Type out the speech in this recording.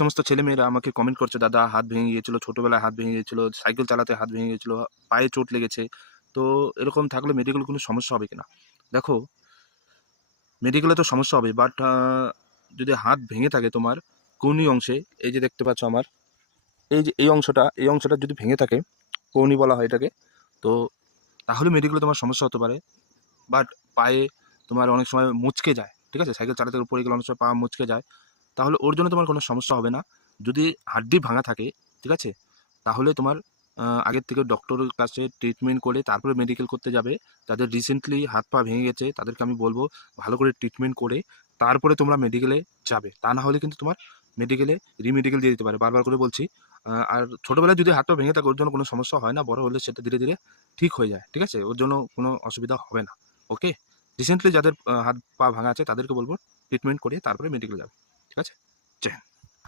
সমস্ত ছেলেমেয়েরা আমাকে কমেন্ট করছে, দাদা হাত ভেঙে গিয়েছিল, ছোটোবেলায় হাত ভেঙে গিয়েছিল, সাইকেল চালাতে হাত ভেঙে গিয়েছিল, পায়ে চোট লেগেছে। তো এরকম থাকলে মেডিকেলে কোনো সমস্যা হবে কিনা? দেখো, মেডিকেলে তো সমস্যা হবে, বাট যদি হাত ভেঙে থাকে তোমার কনুই অংশে, এই যে দেখতে পাচ্ছ আমার, এই যে এই অংশটা যদি ভেঙে থাকে, কনুই বলা হয় এটাকে, তো তাহলে মেডিকেলে তোমার সমস্যা হতে পারে। বাট পায়ে তোমার অনেক সময় মুচকে যায়, ঠিক আছে? সাইকেল চালাতে পড়ে গেলে অনেক সময় পা মুচকে যায়, তাহলে ওর জন্য তোমার কোনো সমস্যা হবে না। যদি হাড্ডি ভাঙা থাকে, ঠিক আছে? তাহলে তোমার আগের থেকে ডক্টরের কাছে ট্রিটমেন্ট করে তারপরে মেডিকেল করতে যাবে। যাদের রিসেন্টলি হাত পা ভেঙে গেছে তাদেরকে আমি বলব ভালো করে ট্রিটমেন্ট করে তারপরে তোমরা মেডিকেলে যাবে। তা না হলে কিন্তু তোমার মেডিকেলে রিমেডিকেল দিয়ে দিতে পারে। বারবার করে বলছি। আর ছোটবেলায় যদি হাত পা ভেঙে থাকে ওর জন্য কোনো সমস্যা হয় না। বড় হলে সেটা ধীরে, ধীরে ঠিক হয়ে যায়। ঠিক আছে? ওর জন্য কোনো অসুবিধা হবে না। ওকে? রিসেন্টলি যাদের হাত পা ভাঙা আছে তাদেরকে বলব ট্রিটমেন্ট করিয়ে তারপরে মেডিকেলে যাবে। ঠিক আছে? জয় হিন্দ।